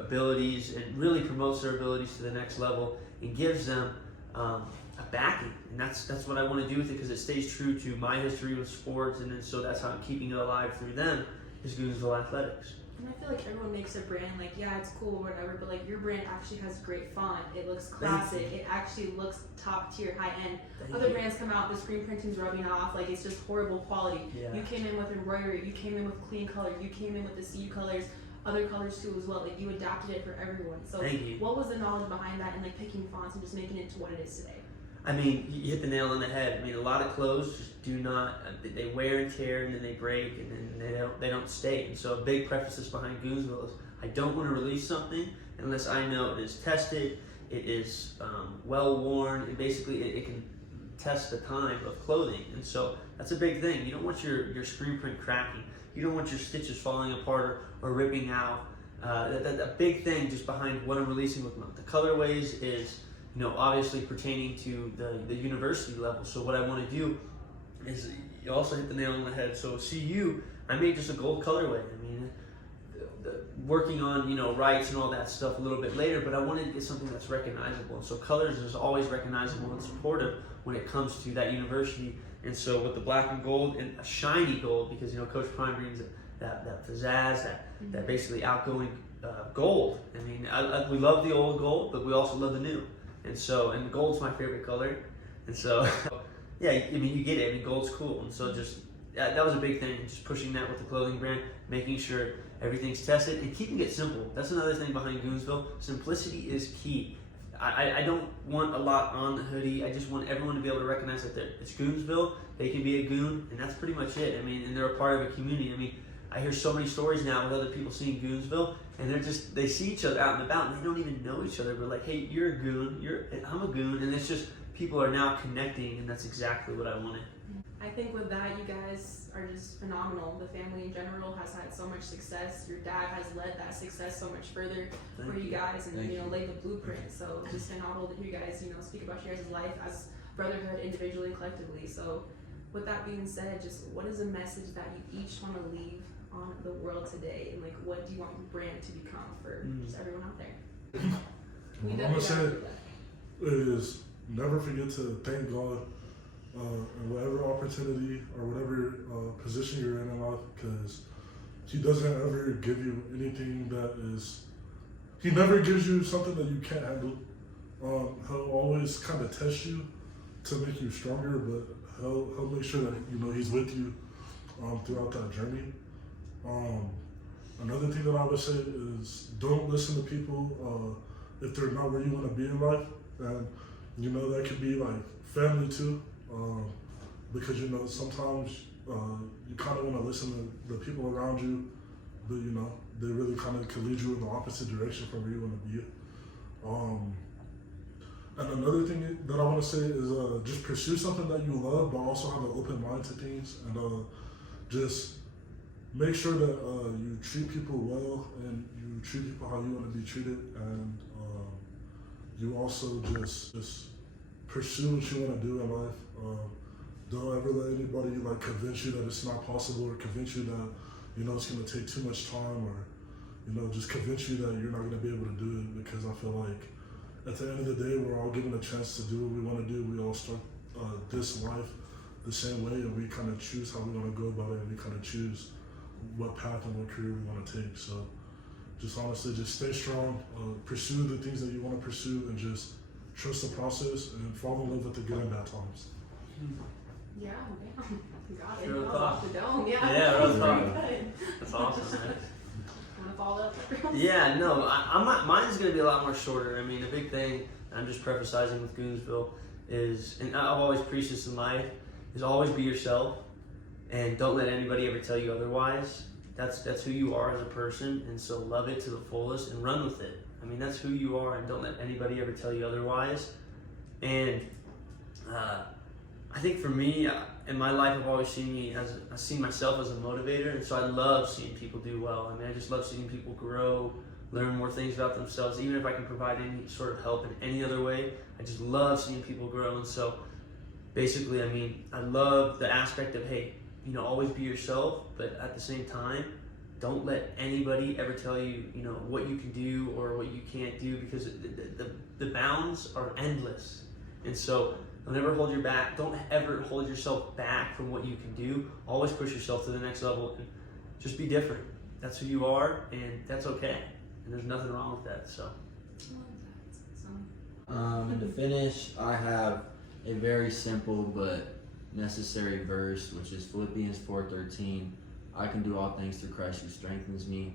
abilities, and really promotes their abilities to the next level and gives them a backing. And that's what I want to do with it, because it stays true to my history with sports, and then so that's how I'm keeping it alive through them, is Goonsville Athletics. And I feel like everyone makes a brand like, yeah, it's cool or whatever, but like your brand actually has great font. It looks classic. It actually looks top tier, high end. Other brands come out, the screen printing's rubbing off, like it's just horrible quality. Yeah. You came in with embroidery, you came in with clean color, you came in with the CU colors, other colors too as well. Like you adapted it for everyone. So what was the knowledge behind that and like picking fonts and just making it to what it is today? I mean, you hit the nail on the head. I mean, a lot of clothes just do not, they wear and tear, and then they break, and then they don't stay. And so a big preface behind Goonsville is I don't want to release something unless I know it is tested, it is well worn, and basically it can test the time of clothing. And so that's a big thing. You don't want your screen print cracking. You don't want your stitches falling apart or ripping out. That big thing just behind what I'm releasing with the colorways is, you know, obviously pertaining to the university level. So what I want to do is, you also hit the nail on the head. So CU, I made just a gold colorway. I mean, working on, you know, rights and all that stuff a little bit later, but I wanted to get something that's recognizable. And so colors is always recognizable and supportive when it comes to that university. And so with the black and gold and a shiny gold, because, you know, Coach Prime brings that pizzazz, that basically outgoing gold. I mean, we love the old gold, but we also love the new. And so, and gold's my favorite color. And so, yeah, I mean, you get it. I mean, gold's cool. And so just, that was a big thing, just pushing that with the clothing brand, making sure everything's tested and keeping it simple. That's another thing behind Goonsville. Simplicity is key. I don't want a lot on the hoodie. I just want everyone to be able to recognize that it's Goonsville. They can be a goon, and that's pretty much it. I mean, and they're a part of a community. I mean, I hear so many stories now with other people seeing Goonsville, and they see each other out and about, and they don't even know each other. But like, hey, you're a goon, I'm a goon, and it's just people are now connecting, and that's exactly what I wanted. I think with that, you guys are just phenomenal. The family in general has had so much success. Your dad has led that success so much further for you guys, and laid the blueprint. So just phenomenal to hear you guys, speak about your guys' life as Brotherhood individually and collectively. So with that being said, just what is a message that you each want to leave on the world today, and like what do you want your brand to become for just everyone out there? What I'm gonna say is never forget to thank God in whatever opportunity or whatever position you're in life, because He doesn't ever give you anything that is. He never gives you something that you can't handle. He'll always kind of test you to make you stronger, but he'll make sure that He's with you throughout that journey. Another thing that I would say is don't listen to people if they're not where you want to be in life, and that could be like family too, because sometimes you kind of want to listen to the people around you, but you know, they really kind of can lead you in the opposite direction from where you want to be. And another thing that I want to say is just pursue something that you love, but also have an open mind to things, and just make sure that you treat people well and you treat people how you want to be treated, and you also just pursue what you want to do in life. Don't ever let anybody like convince you that it's not possible, or convince you that, you know, it's going to take too much time, or, you know, just convince you that you're not going to be able to do it, because I feel like at the end of the day, we're all given a chance to do what we want to do. We all start this life the same way, and we kind of choose how we want to go about it, and we kind of choose what path and what career we want to take. So just honestly, just stay strong, pursue the things that you want to pursue, and just trust the process and fall in love with the good and bad times. Yeah, damn. You got it. Real That was talk. off the dome. Yeah, Yeah, that was real pretty talk. good. That's awesome, man. Want to follow up? Yeah, no, I'm not, mine's going to be a lot more shorter. I mean, the big thing, I'm just prefacing with Goonville, is, and I've always preached this in life, is always be yourself, and don't let anybody ever tell you otherwise. That's who you are as a person, and so love it to the fullest and run with it. I mean, that's who you are, and don't let anybody ever tell you otherwise. And I think for me, in my life, I've always seen myself as a motivator, and so I love seeing people do well. I mean, I just love seeing people grow, learn more things about themselves, even if I can provide any sort of help in any other way. I just love seeing people grow, and so basically, I mean, I love the aspect of, hey, you know, always be yourself, but at the same time, don't let anybody ever tell you, you know, what you can do or what you can't do, because the bounds are endless. And so don't ever hold your back. Don't ever hold yourself back from what you can do. Always push yourself to the next level, and just be different. That's who you are, and that's okay. And there's nothing wrong with that. So. And to finish, I have a very simple but necessary verse, which is Philippians 4:13. I can do all things through Christ who strengthens me.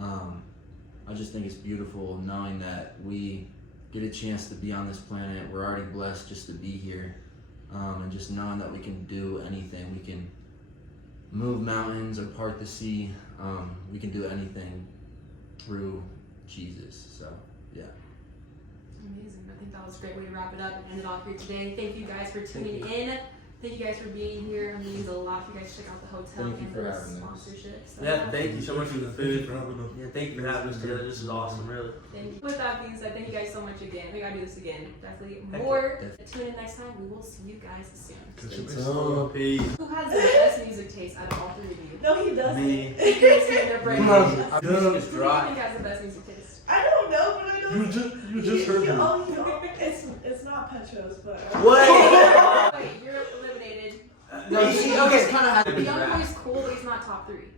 I just think it's beautiful knowing that we get a chance to be on this planet. We're already blessed just to be here, and just knowing that we can do anything. We can move mountains or part the sea. We can do anything through Jesus. So, yeah. Amazing. I think that was a great way to wrap it up and end it off here today. Thank you guys for tuning in. Thank you guys for being here. It means a lot for you guys to check out the hotel Thank you and for the having us. sponsorships. Yeah, thank you so much for the Thank you food. for having us. Yeah, thank you for having us together. This is awesome, really. Thank you. With that being said, thank you guys so much again. We gotta do this again. Definitely Heck more. yeah. Tune in next time. We will see you guys soon. Catch you Stay next tuned. time. Peace. Who has the best music taste out of all three of you? No, he doesn't. Me. It's in their brain. Who Who has- do yeah, you think has the best music taste? I don't know, but I know. you just heard me. Oh, you know, it's not Petros, but. Wait! Wait, you're eliminated. No, see, okay, it's kind of The happy. young boy's cool, but he's not top three.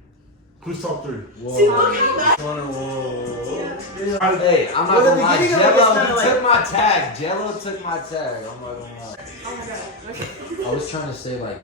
Who's top three? See, look how that. Yeah. Hey, I'm not Well, the gonna lie. beginning of it was Jello kinda like- took my tag. Jello took my tag. I'm not gonna lie. Oh my god. Okay. I was trying to say like